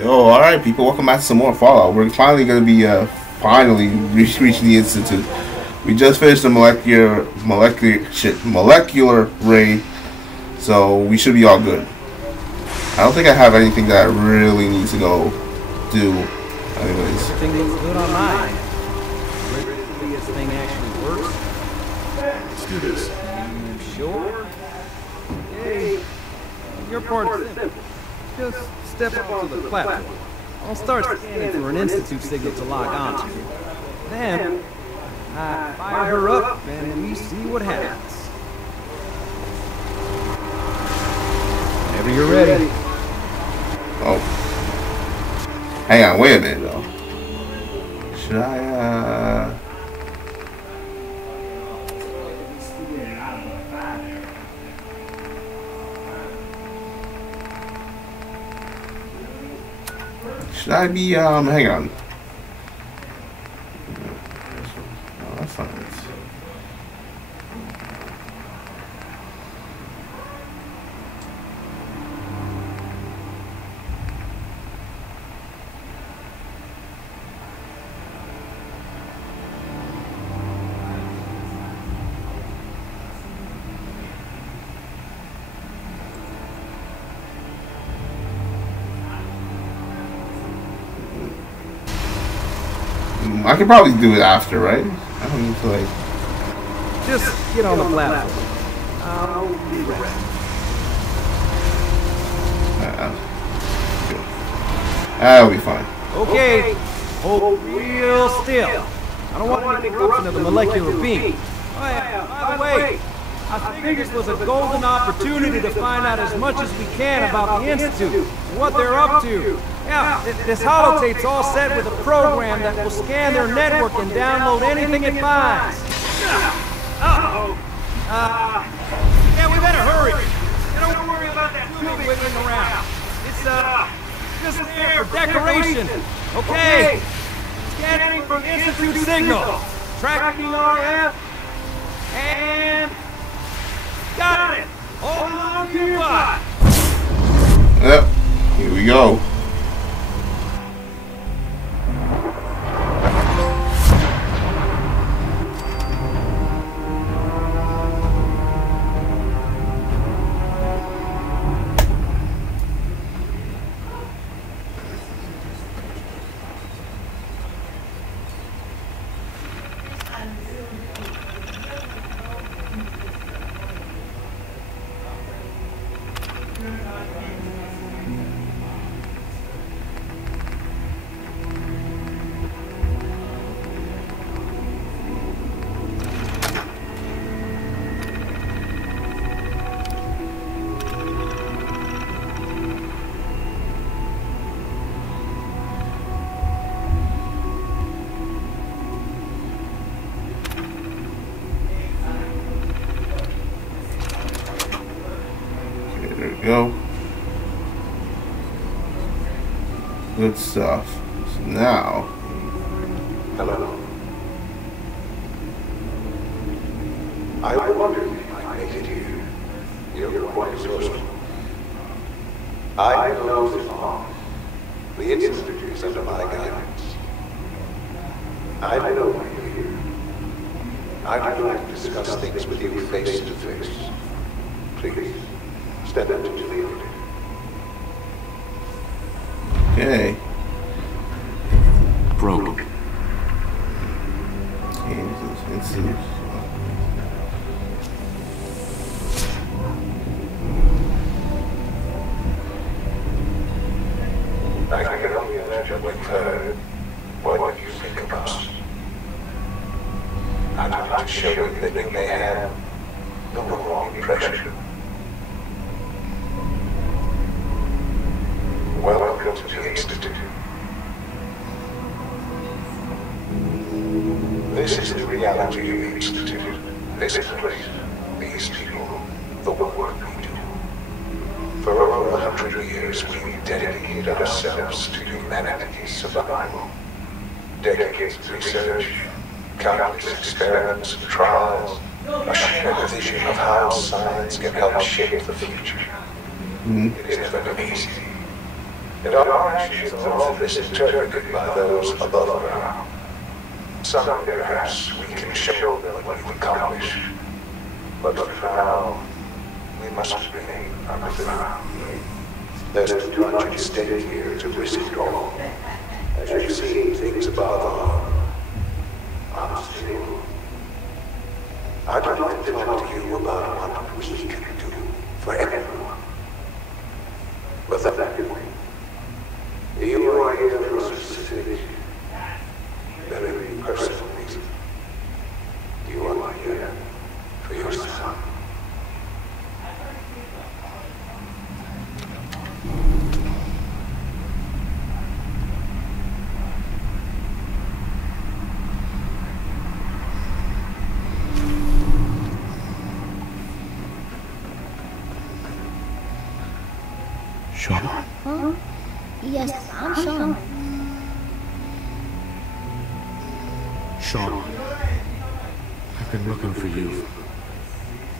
Oh, alright, people, welcome back to some more Fallout. We're finally going to be, finally reaching the Institute. We just finished the molecular raid, so we should be all good. I don't think I have anything that I really need to go do. Anyways. Everything's good on mine. This thing actually works. Let's do this. You sure? Hey, your part is simple. Just step onto the platform. I'll start scanning for an Institute signal to lock onto. Then, I fire her up and we see what happens. Whenever you're ready. Oh. Hang on, wait a minute though. Should I, should I be, hang on. Oh, that's not it. I could probably do it after, right? I don't need to like. Just get on the platform. I'll be ready. That'll be fine. Okay, hold real still. I don't want any corruption of the molecular being. Oh yeah, by the way, I figured this was a golden opportunity to find out as much as we can about the Institute and what they're up to. Yeah, this holotape's all set with a program that will scan their network and download anything it finds. Yeah, we better hurry. Don't worry about that tube wiggling around. It's, just there for decoration. Okay. Scanning for Institute signal. Tracking RF. And... got it. Hold on to your butt. Yep. Here we go. Go. Good stuff. So now. Hello. I wondered if I made it here. You're quite resourceful. I know this long. The Institute is under my guidance. I know why you're here. I'd like to discuss things with you face to face. Please. Step into the lead. Okay. Broke. Jesus, I can only imagine with her what you think of us. I'd like to show you that you may have the wrong impression. Welcome to the Institute. This is the reality of the Institute. This place, these people, the work we do. For over 100 years, we've dedicated ourselves to humanity's survival. Decades of research, countless experiments and trials, a shared vision of how science can help shape the future. It has never been easy. and our actions are often misinterpreted by those above ground. Someday, perhaps, we can show them what we've accomplished. But for now, we must remain underground. There's too much at stake here to risk it all. As you've seen, things above are unstable. I'd like to talk to you about what we can do for everyone. But that you are here for a specific, very personal reason. You are here for your son. Sean? Huh? Yes, I'm Sean. Sean, I've been looking for you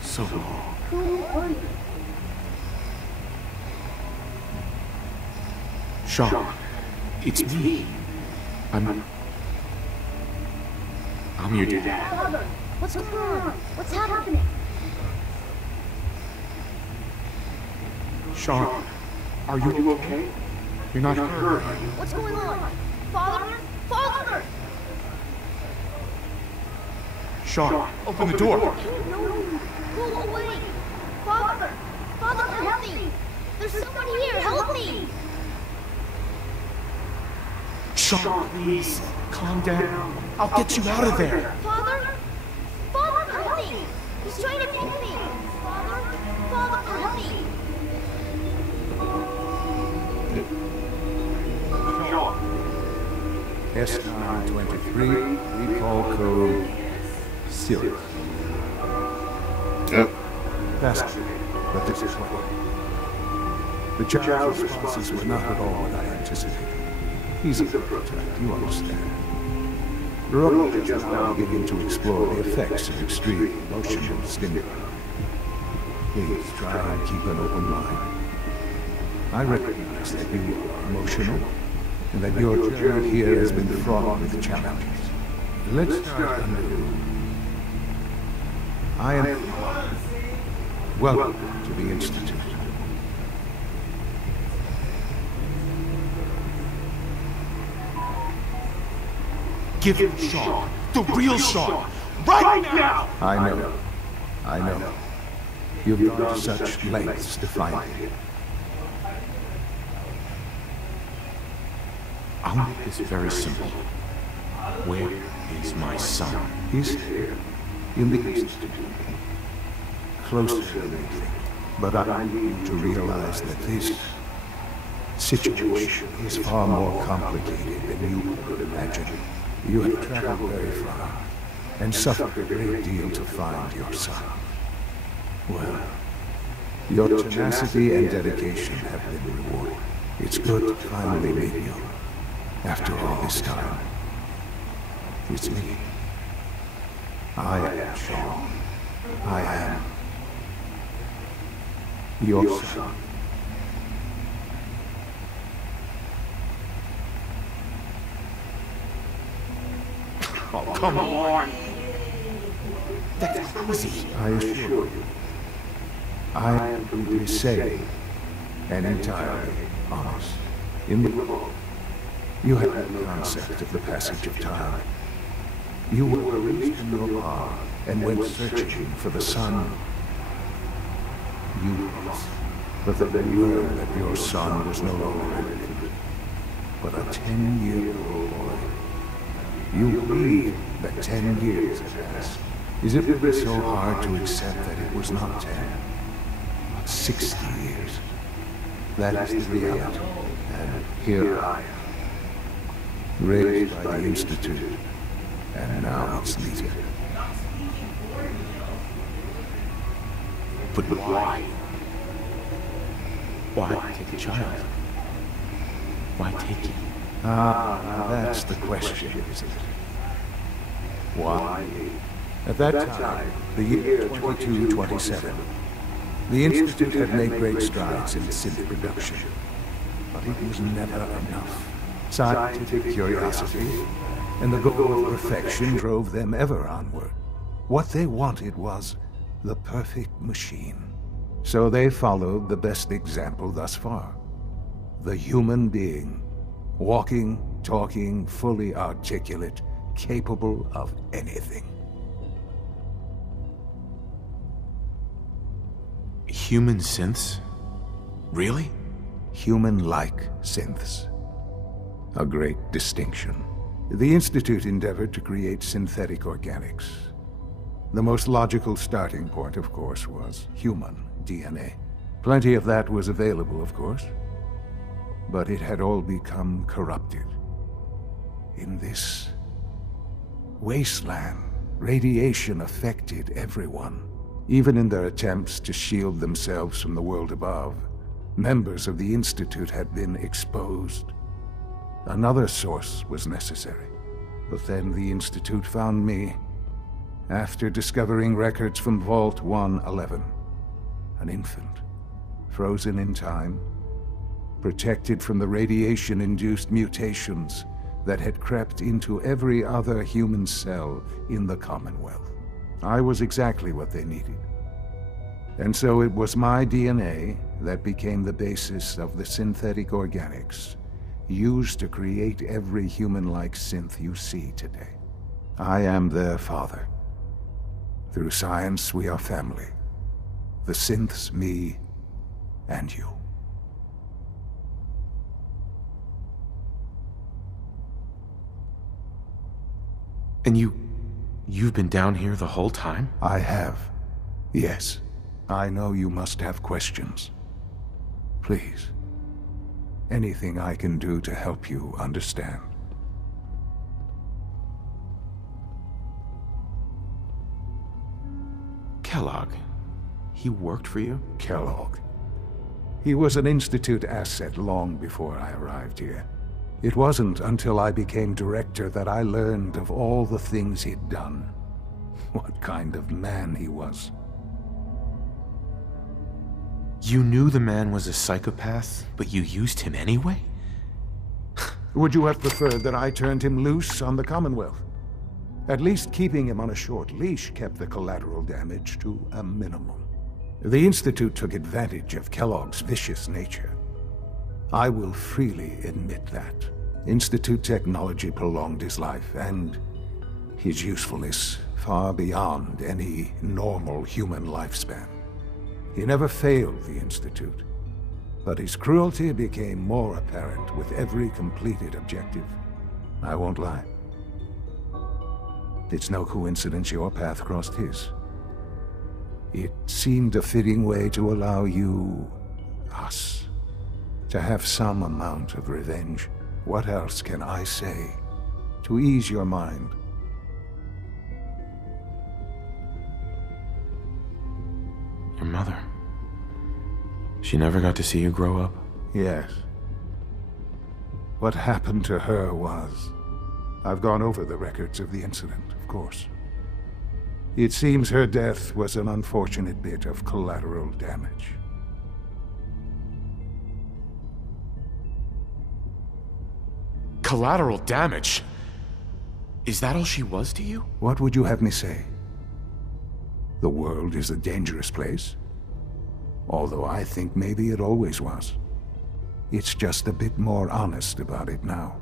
so long. Who are you? Sean, it's me. I'm your dad. Father, what's going on? What's happening? Sean, are you okay? You're not hurt. What's going on? Father? Father! Sean, open the door. No, go away! Father! Father, help me! There's someone here, help me! Sean, please, calm down. I'll get you out of there. Father? Father, help me! He's trying to kill me! Father? Father, help me! S923, recall code Sirius. Yep. That's it. But this is what. The child's responses were not at all what I anticipated. He's a protect, you understand. We're only just now beginning to explore the effects of extreme emotional stimuli. Please try and keep an open mind. I recognize that you are emotional, and that your journey here has been fraught with challenges. Let's start anew. I am... Welcome to the Institute. Give him Sean, the real Sean, right now! I know. You've gone to such lengths to find him. I'll make this very simple. Where is my son? He's here, in the Institute. Closer than anything. But I need you to realize that this situation is far more complicated than you could imagine. You have traveled very far, and suffered a great deal to find your son. Well, your tenacity and dedication have been rewarded. It's good to finally meet you. After all this time, it's me. I am Sean. I am your son. Oh, come on! That's crazy. I assure you, I am completely sane and entirely honest. In the book, you have no concept of the passage of time. You were released from your power and went searching for the son you lost. But then you learned that your son was no longer an infant, but a 10-year-old boy. You believe that 10 years have passed. Is it really so hard to accept that it was not 10, but 60 years? That is the reality. And here I am, raised by the Institute, and now its leader. But why? Why take a child? Why take him? Now that's the question, isn't it? Why? At that time, the year 2227, the Institute had made great strides in synth production. but it was never enough. Scientific curiosity and the goal of perfection drove them ever onward. What they wanted was the perfect machine. So they followed the best example thus far. The human being, walking, talking, fully articulate, capable of anything. Human synths? Really? Human-like synths. A great distinction. The Institute endeavored to create synthetic organics. The most logical starting point, of course, was human DNA. Plenty of that was available, of course, but it had all become corrupted. In this wasteland, radiation affected everyone. Even in their attempts to shield themselves from the world above, members of the Institute had been exposed. Another source was necessary. But then the Institute found me after discovering records from Vault 111. An infant, frozen in time, protected from the radiation-induced mutations that had crept into every other human cell in the Commonwealth. I was exactly what they needed. And so it was my DNA that became the basis of the synthetic organics used to create every human-like synth you see today. I am their father. Through science, we are family. The synths, me, and you. And you've been down here the whole time? I have. Yes. I know you must have questions. Please. Anything I can do to help you understand. Kellogg. He worked for you? Kellogg. He was an Institute asset long before I arrived here. It wasn't until I became director that I learned of all the things he'd done. What kind of man he was. You knew the man was a psychopath, but you used him anyway? Would you have preferred that I turned him loose on the Commonwealth? At least keeping him on a short leash kept the collateral damage to a minimum. The Institute took advantage of Kellogg's vicious nature. I will freely admit that. Institute technology prolonged his life, and his usefulness far beyond any normal human lifespan. He never failed the Institute, but his cruelty became more apparent with every completed objective. I won't lie. It's no coincidence your path crossed his. It seemed a fitting way to allow you, us, to have some amount of revenge. What else can I say to ease your mind? Your mother. She never got to see you grow up? Yes. What happened to her was... I've gone over the records of the incident, of course. It seems her death was an unfortunate bit of collateral damage. Collateral damage? Is that all she was to you? What would you have me say? The world is a dangerous place. Although I think maybe it always was. It's just a bit more honest about it now.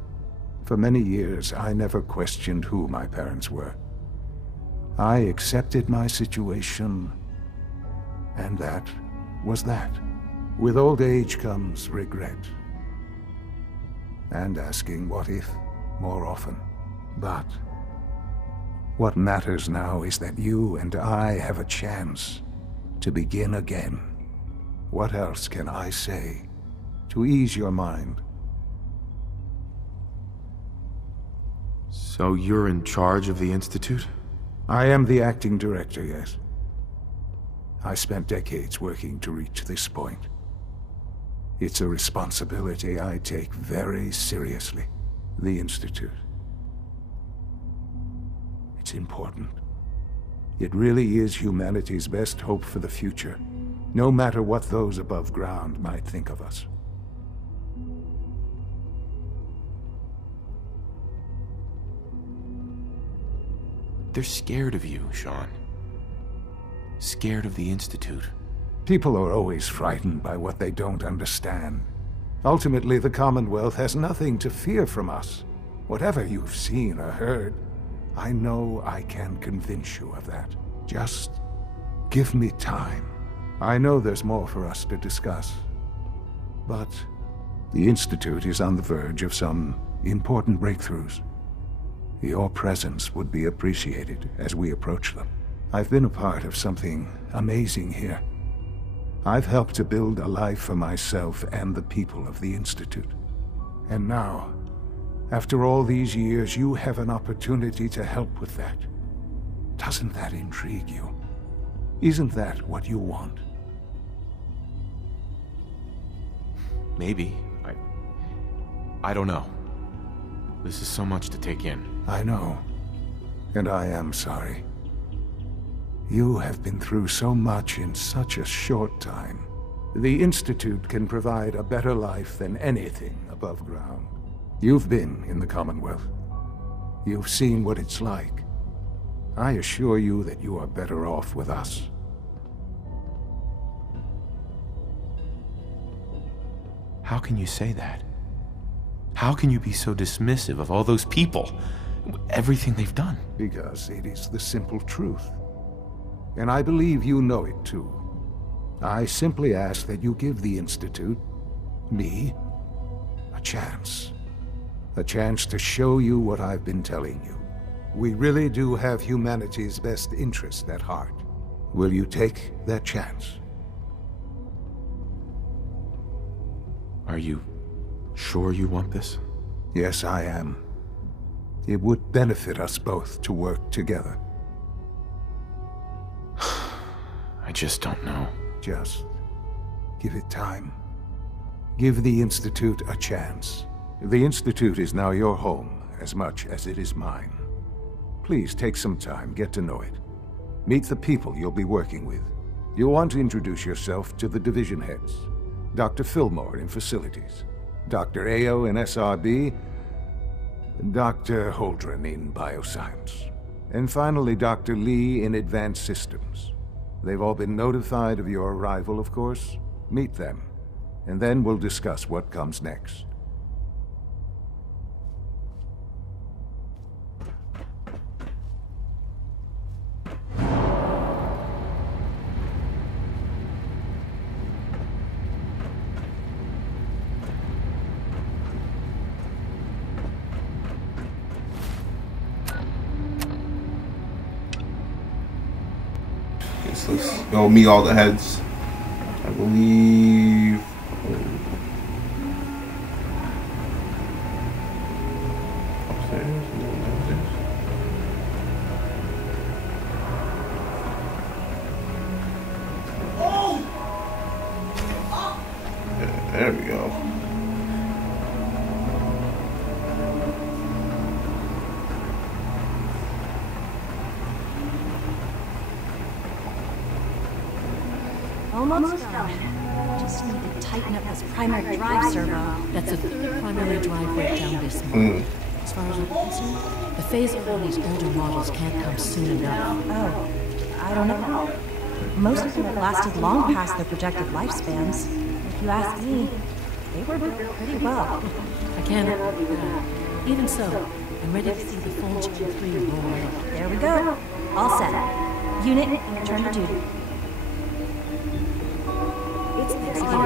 For many years, I never questioned who my parents were. I accepted my situation, and that was that. With old age comes regret. And asking what if more often. But what matters now is that you and I have a chance to begin again. What else can I say to ease your mind? So you're in charge of the Institute? I am the acting director, yes. I spent decades working to reach this point. It's a responsibility I take very seriously. The Institute. It's important. It really is humanity's best hope for the future, no matter what those above ground might think of us. They're scared of you, Sean. Scared of the Institute. People are always frightened by what they don't understand. Ultimately, the Commonwealth has nothing to fear from us. Whatever you've seen or heard, I know I can convince you of that. Just give me time. I know there's more for us to discuss. But the Institute is on the verge of some important breakthroughs. Your presence would be appreciated as we approach them. I've been a part of something amazing here. I've helped to build a life for myself and the people of the Institute. And now, after all these years, you have an opportunity to help with that. Doesn't that intrigue you? Isn't that what you want? Maybe. I don't know. This is so much to take in. I know. And I am sorry. You have been through so much in such a short time. The Institute can provide a better life than anything above ground. You've been in the Commonwealth. You've seen what it's like. I assure you that you are better off with us. How can you say that? How can you be so dismissive of all those people? Everything they've done? Because it is the simple truth. And I believe you know it too. I simply ask that you give the Institute, me, a chance. A chance to show you what I've been telling you. We really do have humanity's best interest at heart. Will you take that chance? Are you sure you want this? Yes, I am. It would benefit us both to work together. I just don't know. Just give it time. Give the Institute a chance. The Institute is now your home as much as it is mine. Please take some time, get to know it. Meet the people you'll be working with. You'll want to introduce yourself to the division heads. Dr. Fillmore in Facilities, Dr. Ao in SRB, Dr. Holdren in Bioscience, and finally Dr. Lee in Advanced Systems. They've all been notified of your arrival, of course. Meet them, and then we'll discuss what comes next. Let's go meet all the heads. I believe. Upstairs. Yeah, there we go. Almost done. Just need to tighten up this primary drive servo. That's a third primary drive breakdown this month. As far as I'm concerned, the phase of all these older models can't come soon enough. Oh, I don't know. Most of them have lasted long past their projected lifespans. If you ask me, they were built pretty well. I can't argue that. Even so, I'm ready to see the full Gen 3 roll out. There we go. All set. Unit, return to duty.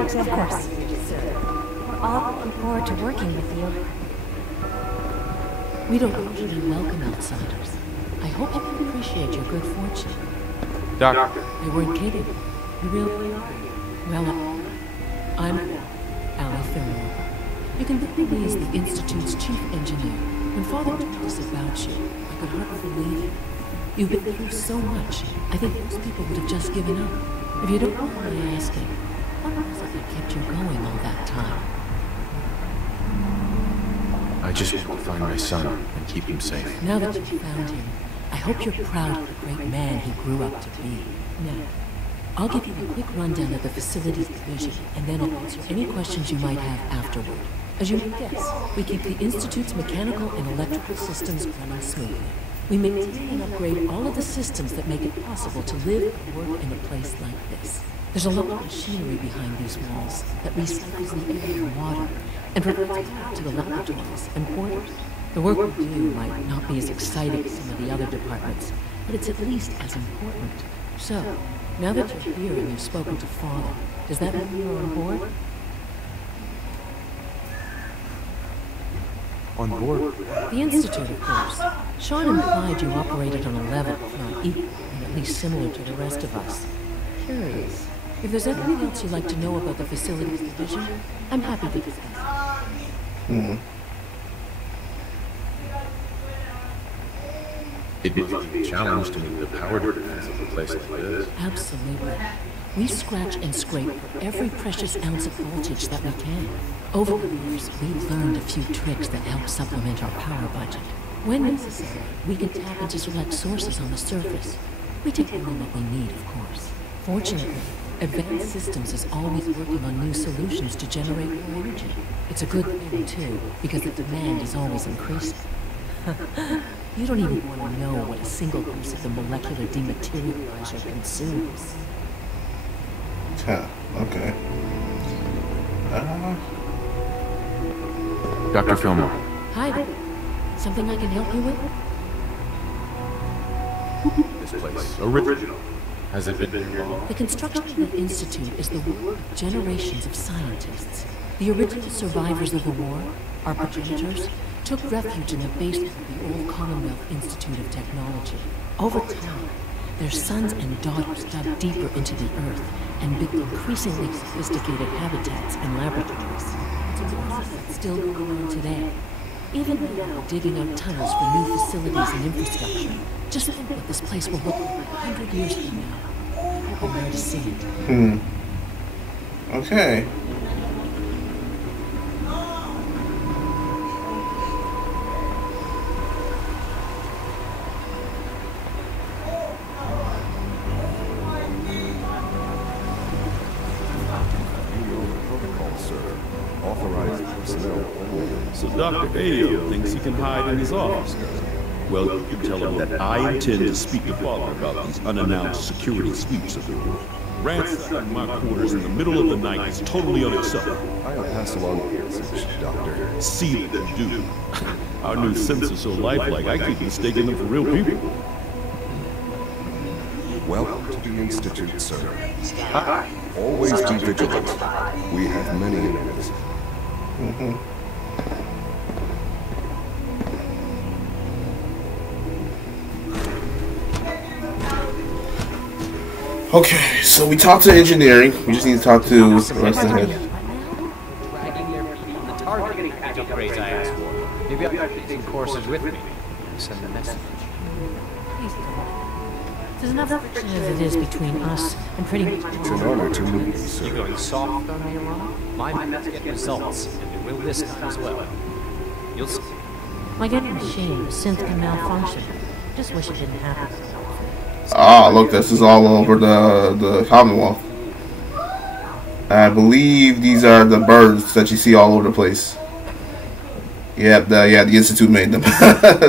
Of course. We're all looking forward to working with you. We don't usually welcome outsiders. I hope you can appreciate your good fortune. Doctor. They weren't kidding. You really are. Well, I'm Allie Fillmore. You can think me as the Institute's chief engineer. When Father told us about you, I could hardly believe it. You've been through so much, I think most people would have just given up. If you don't mind me asking, what was it that kept you going all that time? I just want to find my son and keep him safe. Now that you've found him, I hope you're proud of the great man he grew up to be. Now, I'll give you a quick rundown of the facilities division, and then I'll answer any questions you might have afterward. As you may guess, we keep the Institute's mechanical and electrical systems running smoothly. We maintain and upgrade all of the systems that make it possible to live and work in a place like this. There's a lot of machinery behind these walls that recycles the air and water and provides power to the laboratories and quarters. The work we do might not be as exciting as some of the other departments, but it's at least as important. So, now that you're here and you've spoken to Father, does that mean you're on board? On board? The Institute, of course. Sean implied you operated on a level, if not equal, and at least similar to the rest of us. Curious. If there's anything else you'd like to know about the facilities division, I'm happy to discuss it. It must be a challenge to meet the power demands of a place like this. Absolutely. We scratch and scrape for every precious ounce of voltage that we can. Over the years, we've learned a few tricks that help supplement our power budget. When necessary, we can tap into select sources on the surface. We take only what we need, of course. Fortunately, Advanced Systems is always working on new solutions to generate more energy. It's a good thing, too, because the demand is always increasing. You don't even want to know what a single piece of the molecular dematerializer consumes. Huh, okay. Dr. Fillmore. Hi there. Something I can help you with? This place, original. Has it been here long? The construction of the Institute is the work of generations of scientists. The original survivors of the war, our progenitors, took refuge in the basement of the old Commonwealth Institute of Technology. Over time, their sons and daughters dug deeper into the earth and built increasingly sophisticated habitats and laboratories. It's a process that's still going on today. Even now, digging out tunnels for new facilities and infrastructure. Just think what this place will look like 100 years from now. I hope I'm there to see it. Okay. So Dr. Ayo thinks he can hide in his office. Well, you can tell him that I intend to speak to Father about these unannounced security sweeps of yours. Ransacking my quarters in the middle of the night is totally unacceptable. I'll pass along the message, Doctor. See that you do. Our new synths are so lifelike, I keep mistaking them for real people. Welcome to the Institute, sir. Always be vigilant. We have many enemies. Okay, so we talked to engineering. We just need to talk to the rest of the head. Dragging their people on the targeting upgrades I asked for. Maybe I should take some courses with me. Send the message. Please don't. There's enough friction as it is between us and pretty much It's an honor to meet you, sir. You going soft on me, Alana? My methods get results, and they will this time as well. You'll see. Like any machine, the synth can malfunction. Just wish it didn't happen. Ah, look, this is all over the Commonwealth. I believe these are the birds that you see all over the place. Yeah, the Institute made them.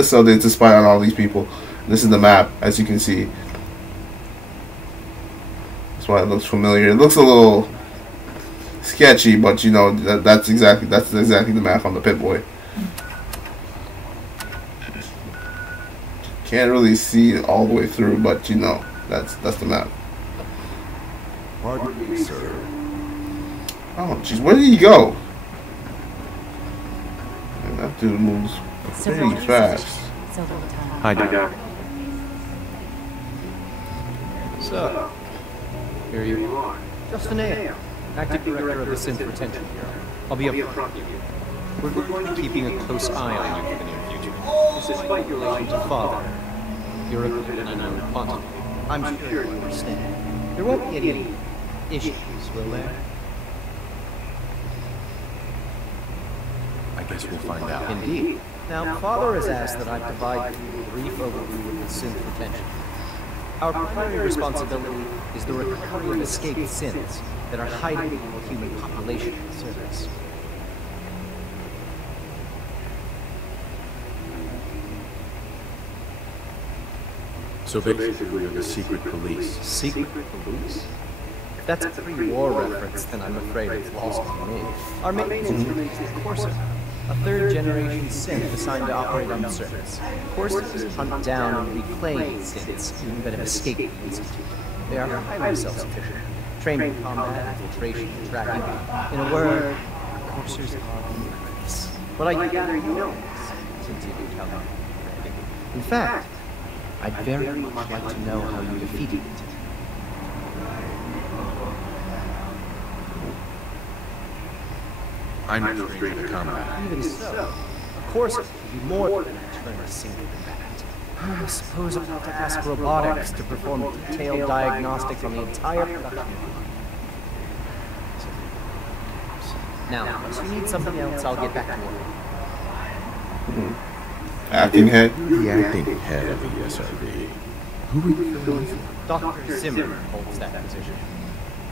So they just spy on all these people. This is the map, as you can see. That's why it looks familiar. It looks a little sketchy, but you know that's exactly the map on the Pip-Boy. Can't really see it all the way through, but you know that's the map. Pardon me, sir. Oh, jeez, where did he go? Man, that dude moves pretty fast. Hi, Doc. So, here you are. Justin A., Acting Director of the Synth Retention Bureau. I'll be up front with you. We're going to be keeping a close eye on you for the near future. Despite your relation to Father, you're a good and unknown quantity. I'm sure you understand. There won't be any issues, will there? I guess we'll find out. Indeed. Now, Father has asked that I provide you with a brief overview of the synth retention. Our primary responsibility is the recovery of escaped synths that are hiding in the human population at the surface. So basically, you're the secret police. Secret police? If that's a pre-war reference, then I'm afraid it's lost on me. Our main instrument is Corsair, a third-generation synth assigned to operate on service. Corsairs hunt down and reclaim synths that have escaped the Institute. They are highly self-sufficient, trained in combat, infiltration, and tracking. In a word, Corsairs are miracles. But I gather you know this, since you can tell me. In fact, I'd very much like to know how you defeated it. I'm no stranger to combat. Even so, of course it would be more than a turn a single combatant. I suppose I'll have to ask robotics to perform detailed diagnostics on the entire production line. Now, if you need something else, I'll get back to work. Acting head? The acting head of the ESRB. Who are you filling for? Dr. Zimmer holds that position.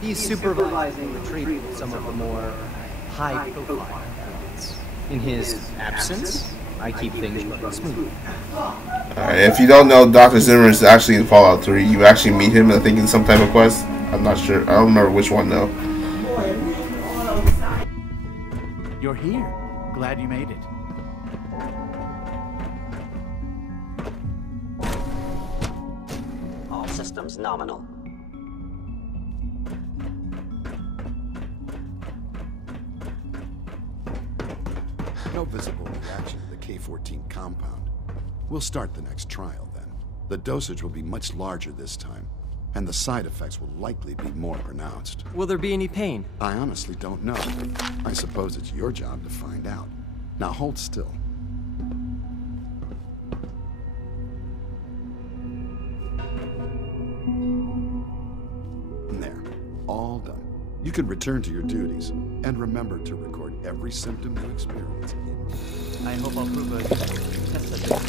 He's supervising the treatment of some of the more high-profile clients. In his absence, I keep things running smoothly. If you don't know, Dr. Zimmer is actually in Fallout 3. You actually meet him, I think, in some type of quest. I'm not sure. I don't remember which one, though. You're here. Glad you made it. All systems nominal. No visible reaction to the K-14 compound. We'll start the next trial then. The dosage will be much larger this time, and the side effects will likely be more pronounced. Will there be any pain? I honestly don't know. I suppose it's your job to find out. Now hold still. There. All done. You can return to your duties, and remember to record every symptom you experience. I hope I'll prove a test subject.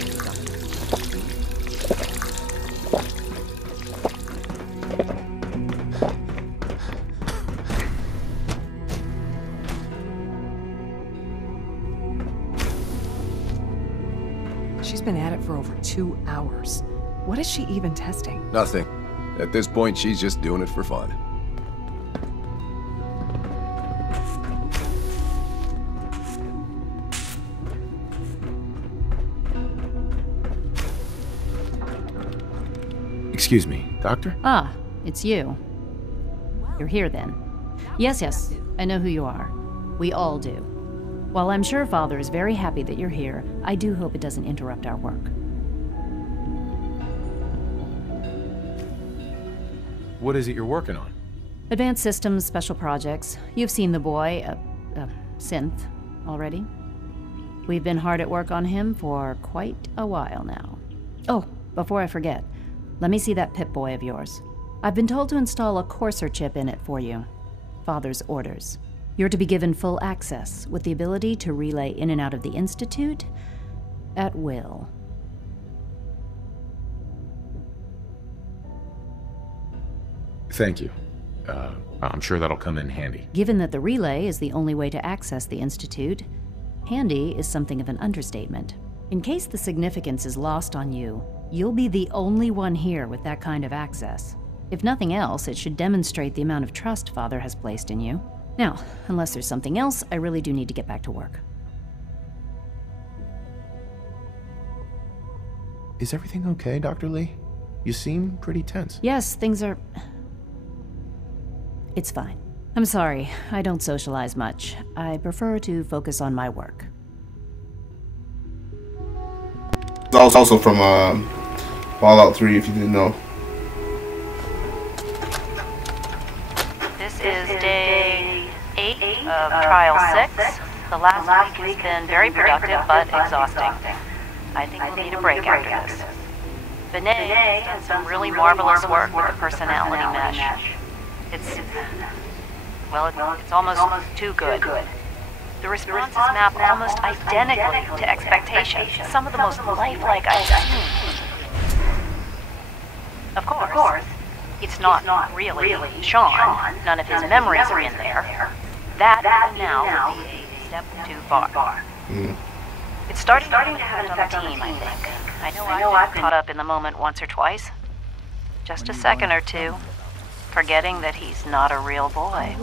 She's been at it for over 2 hours. What is she even testing? Nothing. At this point, she's just doing it for fun. Excuse me, Doctor? Ah, it's you. You're here then. Yes, I know who you are. We all do. While I'm sure Father is very happy that you're here, I do hope it doesn't interrupt our work. What is it you're working on? Advanced systems, special projects. You've seen the boy, Synth, already. We've been hard at work on him for quite a while now. Oh, before I forget, let me see that Pip-Boy of yours. I've been told to install a Corsair chip in it for you. Father's orders. You're to be given full access, with the ability to relay in and out of the Institute at will. Thank you. I'm sure that'll come in handy. Given that the relay is the only way to access the Institute, handy is something of an understatement. In case the significance is lost on you, you'll be the only one here with that kind of access. If nothing else, it should demonstrate the amount of trust Father has placed in you. Now, unless there's something else, I really do need to get back to work. Is everything okay, Dr. Lee? You seem pretty tense. Yes, things are... It's fine. I'm sorry, I don't socialize much. I prefer to focus on my work. It's also from Fallout 3, if you didn't know. This is day 8 of Trial 6. The last week has been very productive, but exhausting. I think we'll need a break after this. Benet has done some really marvelous work with the personality mesh. It's almost too good. The responses map almost identically to expectations. Some of the most lifelike I've seen. Of course, it's not really Sean. None of his memories are in there. That, even now, would be a step too far. It's starting to have an effect on the team, I think. I know I've been caught up in the moment once or twice. just a second or two, forgetting that he's not a real boy.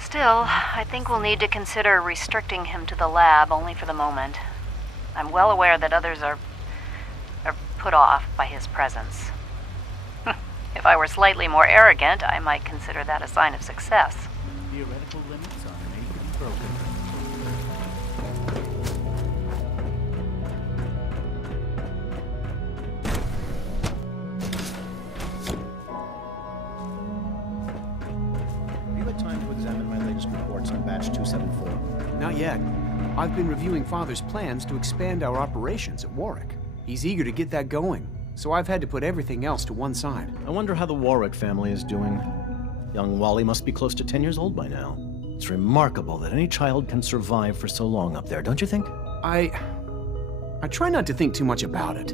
Still, I think we'll need to consider restricting him to the lab only for the moment. I'm well aware that others are put off by his presence. If I were slightly more arrogant, I might consider that a sign of success. Theoretical limits are made to be broken. Have you had time to examine my latest reports on batch 274? Not yet. I've been reviewing Father's plans to expand our operations at Warwick. He's eager to get that going, so I've had to put everything else to one side. I wonder how the Warwick family is doing. Young Wally must be close to 10 years old by now. It's remarkable that any child can survive for so long up there, don't you think? I try not to think too much about it.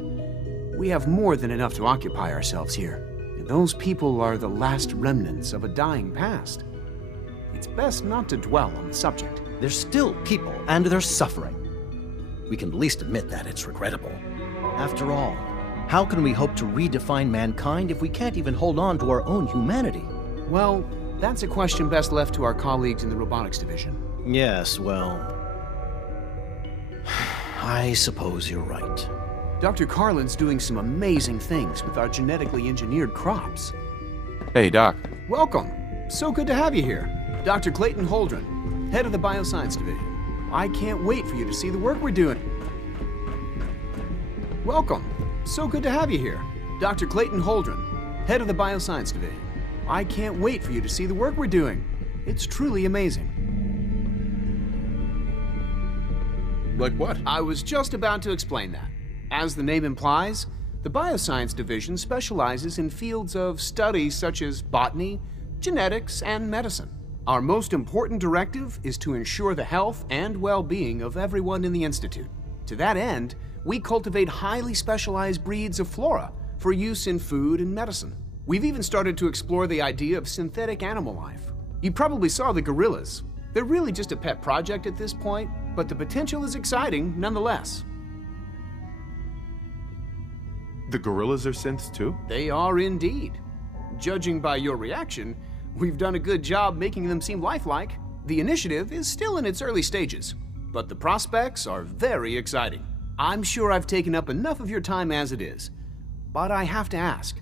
We have more than enough to occupy ourselves here, and those people are the last remnants of a dying past. It's best not to dwell on the subject. They're still people, and they're suffering. We can at least admit that it's regrettable. After all, how can we hope to redefine mankind if we can't even hold on to our own humanity? Well, that's a question best left to our colleagues in the robotics division. Yes, well, I suppose you're right. Dr. Carlin's doing some amazing things with our genetically engineered crops. Hey, Doc. Welcome. So good to have you here. Dr. Clayton Holdren, head of the Bioscience Division. I can't wait for you to see the work we're doing. Welcome. So good to have you here. Dr. Clayton Holdren, head of the Bioscience Division. I can't wait for you to see the work we're doing. It's truly amazing. Like what? I was just about to explain that. As the name implies, the Bioscience Division specializes in fields of study such as botany, genetics, and medicine. Our most important directive is to ensure the health and well-being of everyone in the Institute. To that end, we cultivate highly specialized breeds of flora for use in food and medicine. We've even started to explore the idea of synthetic animal life. You probably saw the gorillas. They're really just a pet project at this point, but the potential is exciting nonetheless. The gorillas are synths too? They are indeed. Judging by your reaction, we've done a good job making them seem lifelike. The initiative is still in its early stages, but the prospects are very exciting. I'm sure I've taken up enough of your time as it is, but I have to ask,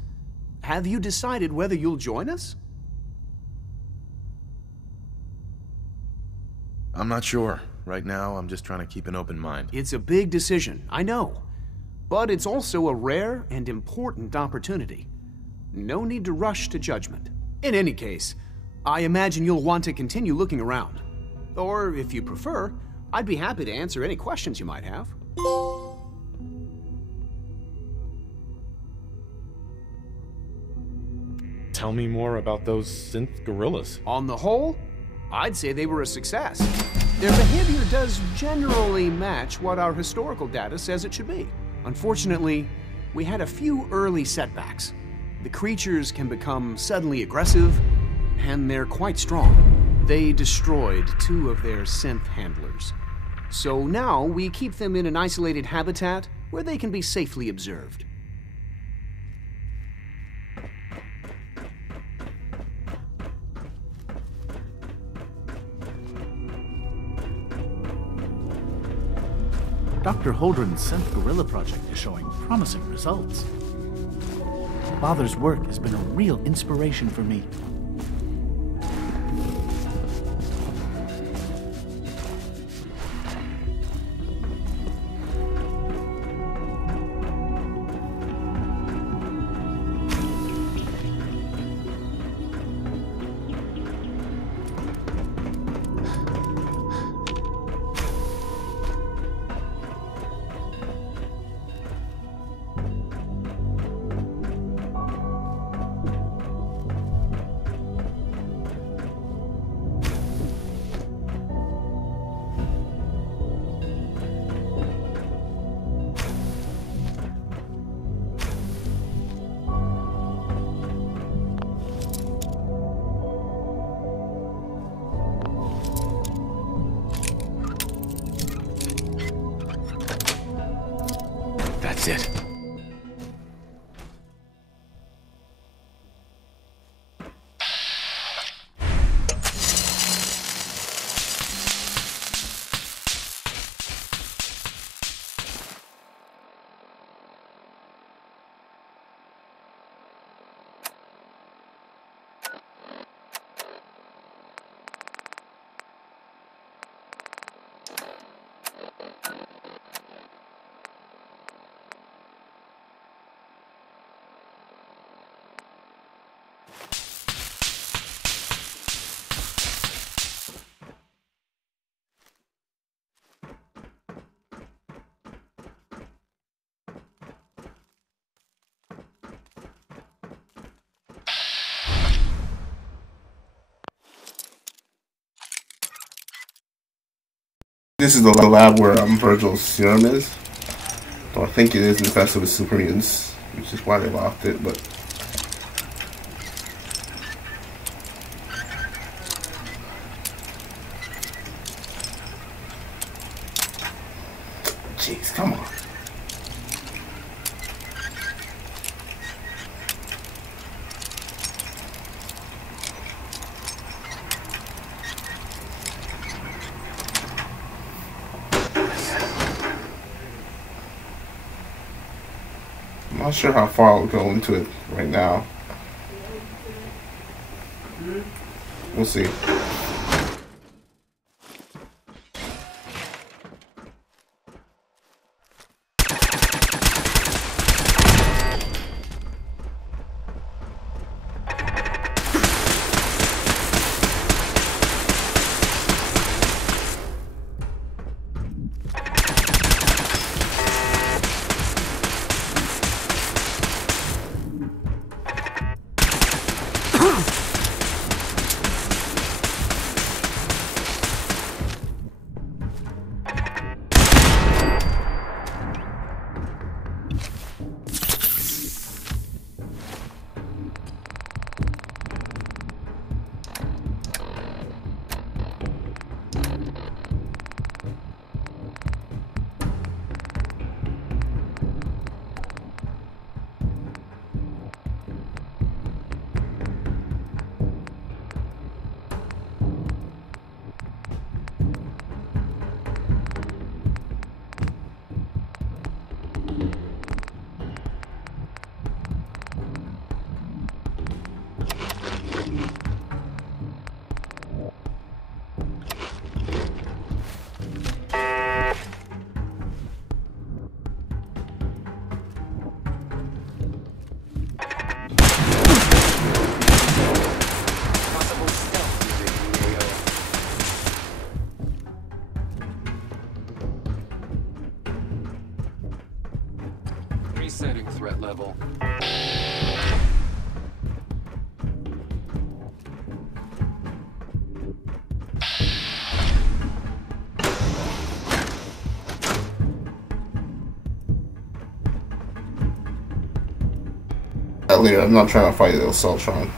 have you decided whether you'll join us? I'm not sure. Right now, I'm just trying to keep an open mind. It's a big decision, I know, but it's also a rare and important opportunity. No need to rush to judgment. In any case, I imagine you'll want to continue looking around. Or, if you prefer, I'd be happy to answer any questions you might have. Tell me more about those synth gorillas. On the whole, I'd say they were a success. Their behavior does generally match what our historical data says it should be. Unfortunately, we had a few early setbacks. The creatures can become suddenly aggressive, and they're quite strong. They destroyed 2 of their synth handlers. So now we keep them in an isolated habitat where they can be safely observed. Dr. Holdren's synth gorilla project is showing promising results. Father's work has been a real inspiration for me. That's it. This is the lab where Virgil's serum is. So I think it is infested with super mutants, which is why they locked it, but... Jeez, come on. I'm not sure how far I'll go into it right now. We'll see. Resetting threat level. Later, I'm not trying to fight the Assaultron.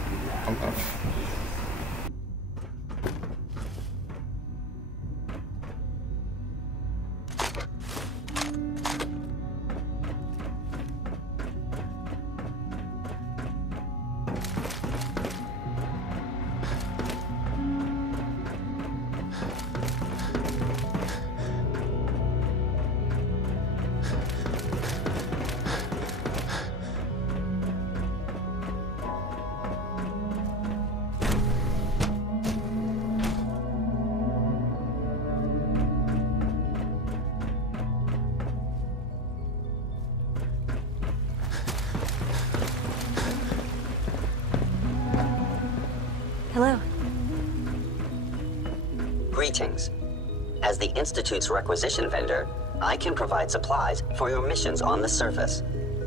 Hello. Greetings. As the Institute's requisition vendor, I can provide supplies for your missions on the surface.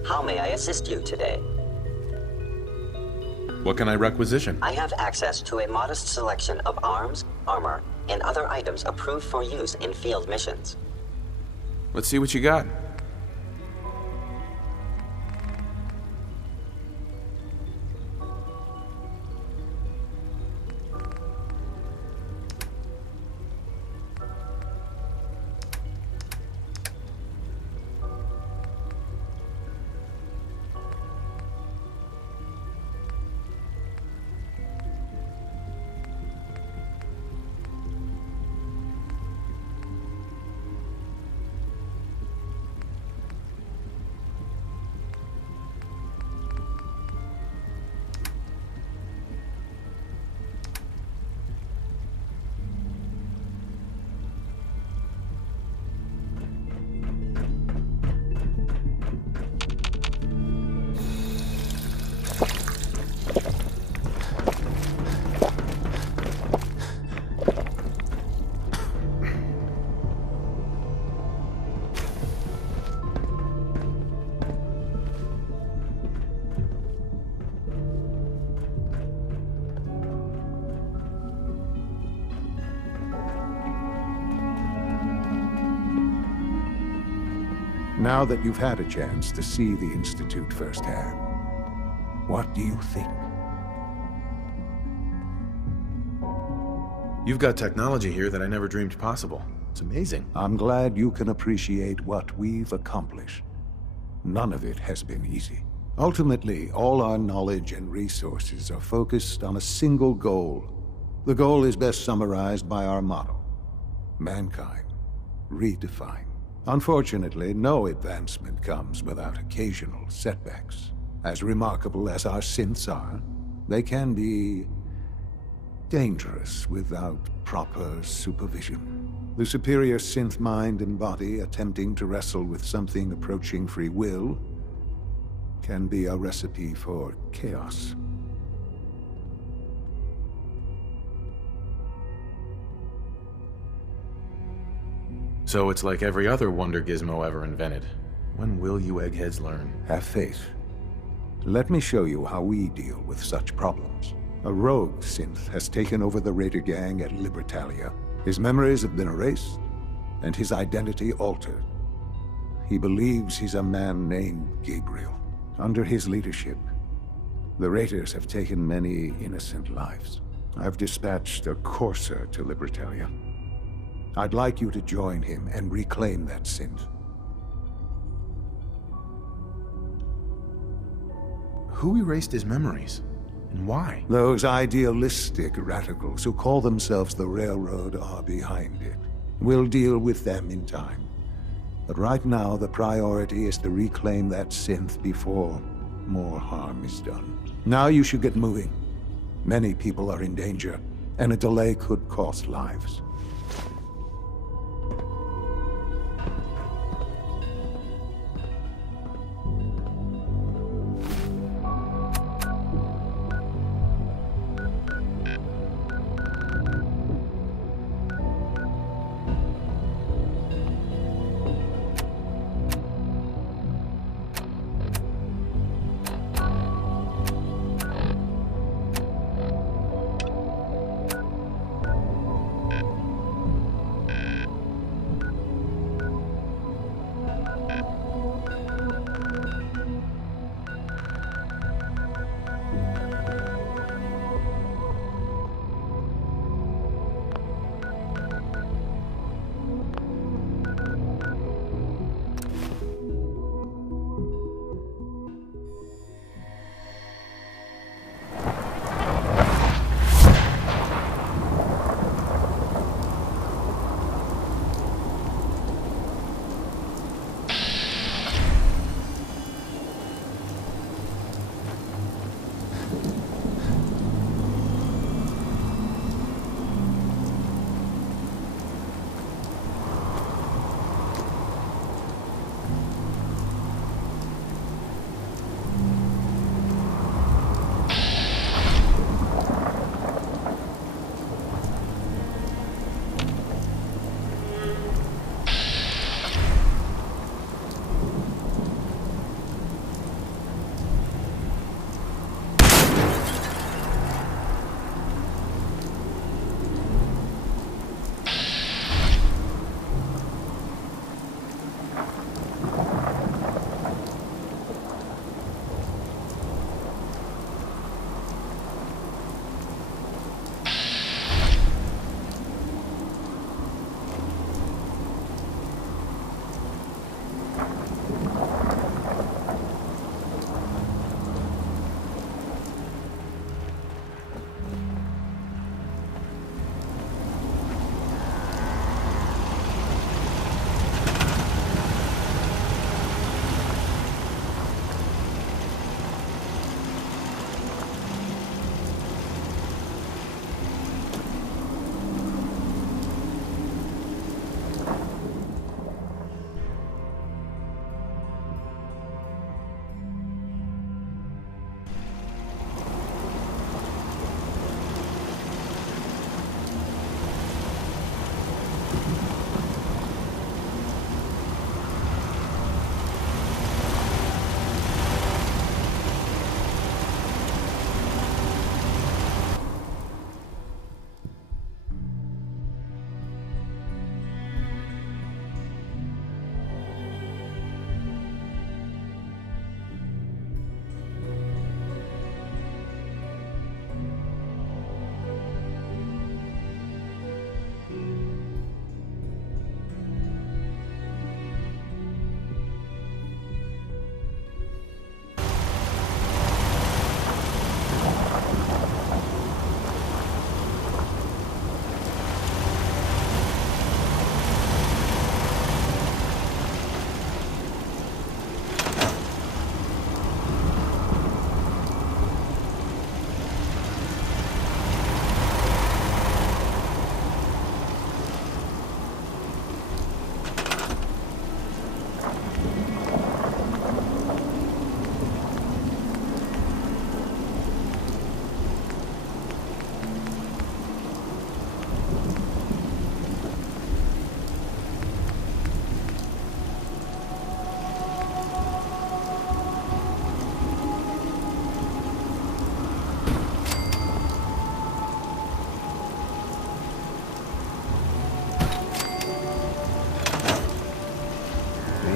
How may I assist you today? What can I requisition? I have access to a modest selection of arms, armor, and other items approved for use in field missions. Let's see what you got. Now that you've had a chance to see the Institute firsthand, what do you think? You've got technology here that I never dreamed possible. It's amazing. I'm glad you can appreciate what we've accomplished. None of it has been easy. Ultimately, all our knowledge and resources are focused on a single goal. The goal is best summarized by our motto: mankind, redefine. Unfortunately, no advancement comes without occasional setbacks. As remarkable as our synths are, they can be dangerous without proper supervision. The superior synth mind and body attempting to wrestle with something approaching free will can be a recipe for chaos. So it's like every other wonder gizmo ever invented. When will you eggheads learn? Have faith. Let me show you how we deal with such problems. A rogue synth has taken over the Raider gang at Libertalia. His memories have been erased, and his identity altered. He believes he's a man named Gabriel. Under his leadership, the Raiders have taken many innocent lives. I've dispatched a courser to Libertalia. I'd like you to join him and reclaim that synth. Who erased his memories? And why? Those idealistic radicals who call themselves the Railroad are behind it. We'll deal with them in time. But right now, the priority is to reclaim that synth before more harm is done. Now you should get moving. Many people are in danger, and a delay could cost lives.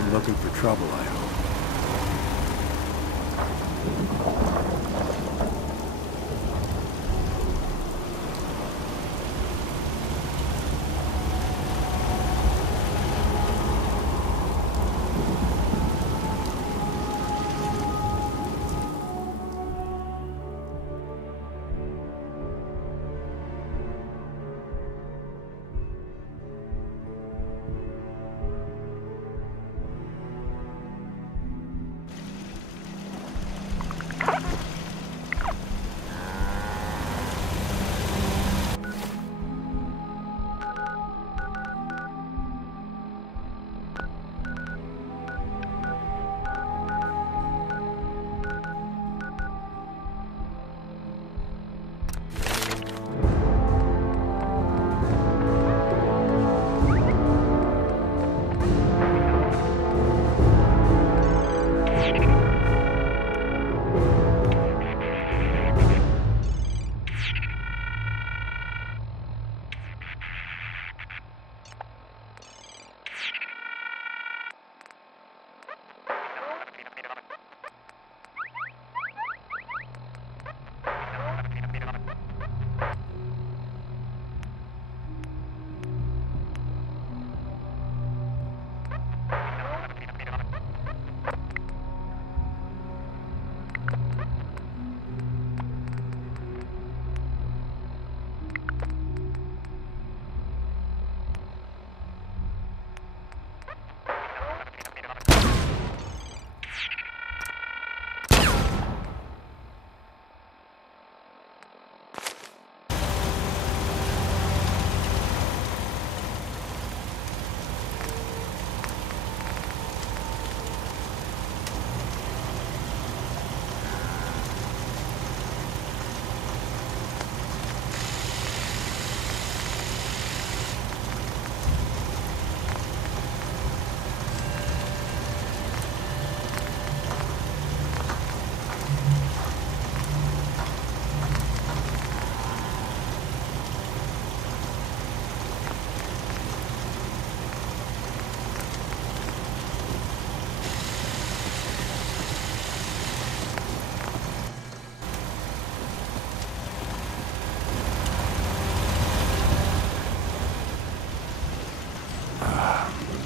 came looking for trouble, I hope.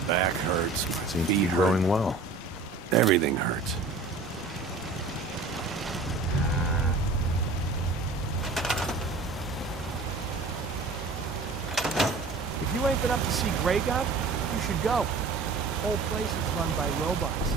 Back hurts. My Seems to feet be hurt. growing well. Everything hurts. If you ain't been up to see Grey God, you should go. The whole place is run by robots.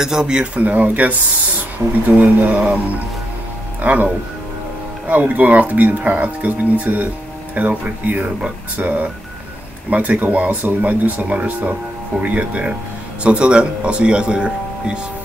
Alright, that'll be it for now. I guess we'll be doing, I don't know. We'll be going off the beaten path because we need to head over here, but it might take a while, so we might do some other stuff before we get there. So until then, I'll see you guys later. Peace.